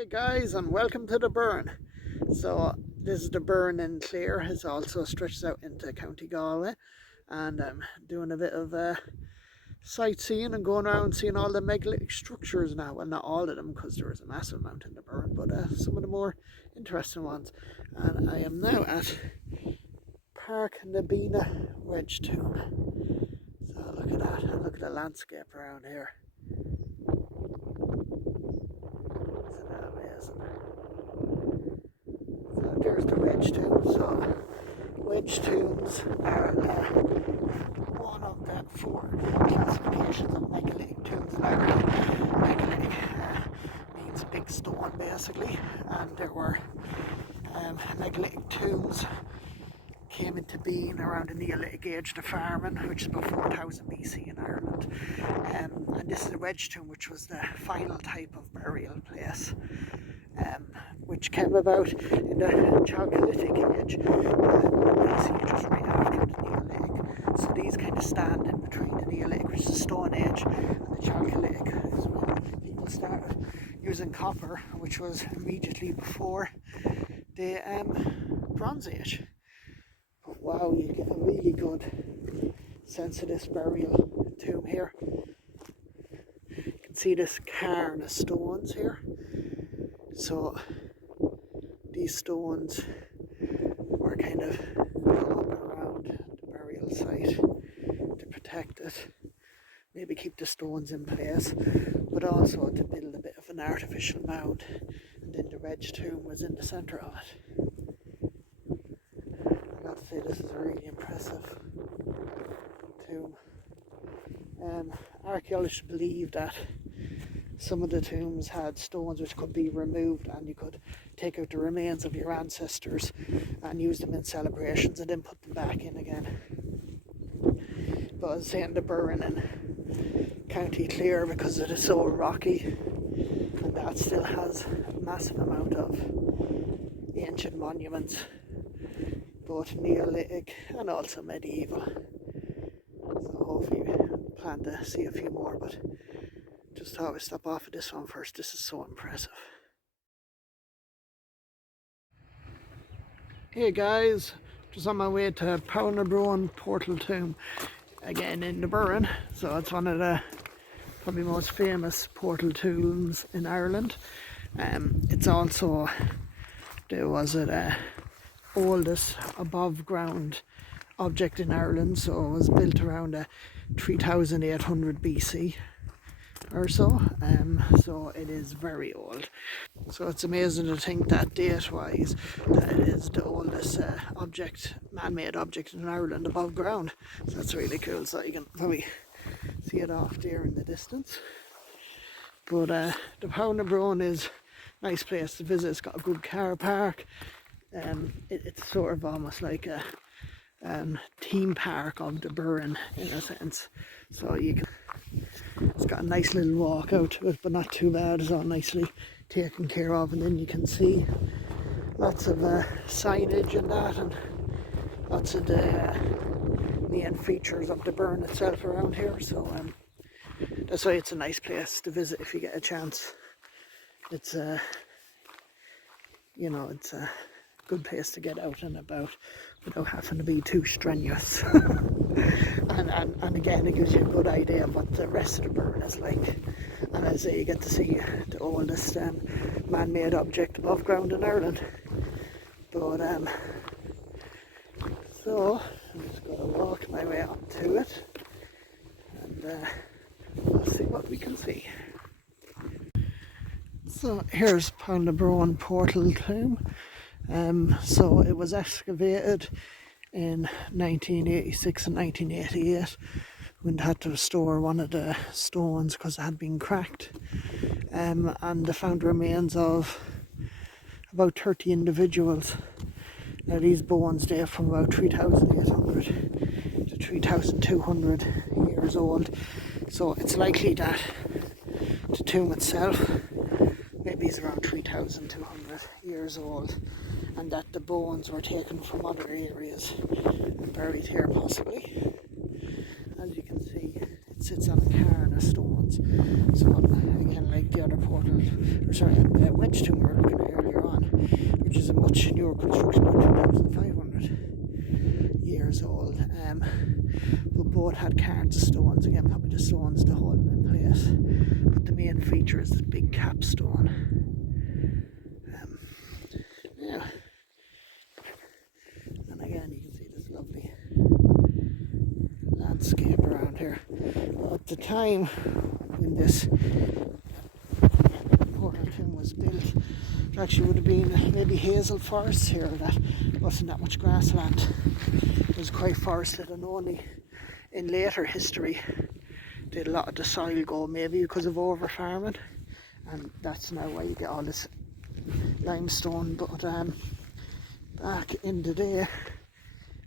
Hey guys, and welcome to the Burren. So this is the Burren in Clare. It also stretches out into County Galway, and I'm doing a bit of sightseeing and going around seeing all the megalithic structures now. Well, not all of them, because there is a massive amount in the Burren, but some of the more interesting ones. And I am now at Park Nabina Wedge Tomb. So look at that, and look at the landscape around here. Isn't that amazing? So there's the wedge tomb. So wedge tombs are one of the four classifications of megalithic tombs in Ireland. Megalithic means big stone basically, and there were megalithic tombs came into being around the Neolithic age, the farming, which is about 4000 BC in Ireland. And this is a wedge tomb, which was the final type of burial place, which came about in the Chalcolithic age, basically just right after the Neolithic. So these kind of stand in between the Neolithic, which is the Stone Age, and the Chalcolithic, is when people started using copper, which was immediately before the Bronze Age. But wow, you get a really good sense of this burial tomb here. You can see this cairn of stones here. So these stones were kind of put up around the burial site to protect it, maybe keep the stones in place, but also to build a bit of an artificial mound. And then the wedge tomb was in the centre of it. I got to say, this is a really impressive tomb. Archaeologists believe that some of the tombs had stones which could be removed, and you could take out the remains of your ancestors and use them in celebrations and then put them back in again. But as I say, in the Burren in County Clare, because it is so rocky, and that still has a massive amount of ancient monuments, both Neolithic and also medieval. So hopefully we plan to see a few more, but just thought we'd stop off at this one first. This is so impressive. Hey guys, just on my way to Burren Portal Tomb, again in the Burren. So it's one of the probably most famous portal tombs in Ireland. It's also the oldest above ground object in Ireland, so it was built around 3800 BC or so, so it is very old. So it's amazing to think that date wise that it is the oldest man-made object in Ireland above ground. So that's really cool. So you can probably see it off there in the distance. But the Burren is a nice place to visit. It's got a good car park. It's sort of almost like a theme park of the Burren in a sense. So it's got a nice little walk out to it, but not too bad. It's all nicely taken care of, and then you can see lots of signage and that, and lots of the main features of the Burren itself around here. So that's why it's a nice place to visit if you get a chance. It's it's a good place to get out and about without having to be too strenuous. and again, it gives you a good idea of what the rest of the Burren is like. And as you get to see the oldest man-made object above ground in Ireland. But so I'm just going to walk my way up to it, and we'll see what we can see. So here's Burren Portal Tomb. So it was excavated in 1986 and 1988 when they had to restore one of the stones because it had been cracked, and they found remains of about 30 individuals. Now these bones date from about 3800 to 3200 years old, so it's likely that the tomb itself maybe is around 3200 years old, and that the bones were taken from other areas and buried here possibly. As you can see, it sits on a cairn of stones. So again, like the other portal, or sorry, wedge tomb we were looking at earlier on, which is a much newer construction, about 2,500 years old. But both had cards of stones, again probably the stones to hold them in place. But the main feature is the big capstone. Yeah. And again you can see this lovely landscape around here. At the time when this portal tomb was built, there actually would have been maybe hazel forests here. That wasn't that much grassland. It was quite forested, and only in later history did a lot of the soil go, maybe because of over farming, and that's now why you get all this limestone. But back in the day it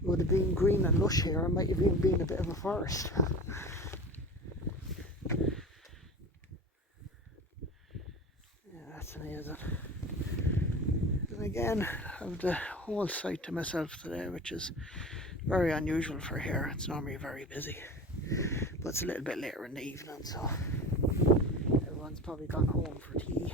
would have been green and lush here, and might have even been a bit of a forest. Yeah, that's amazing. And again, I have the whole site to myself today, which is very unusual for here. It's normally very busy, but it's a little bit later in the evening, so everyone's probably gone home for tea.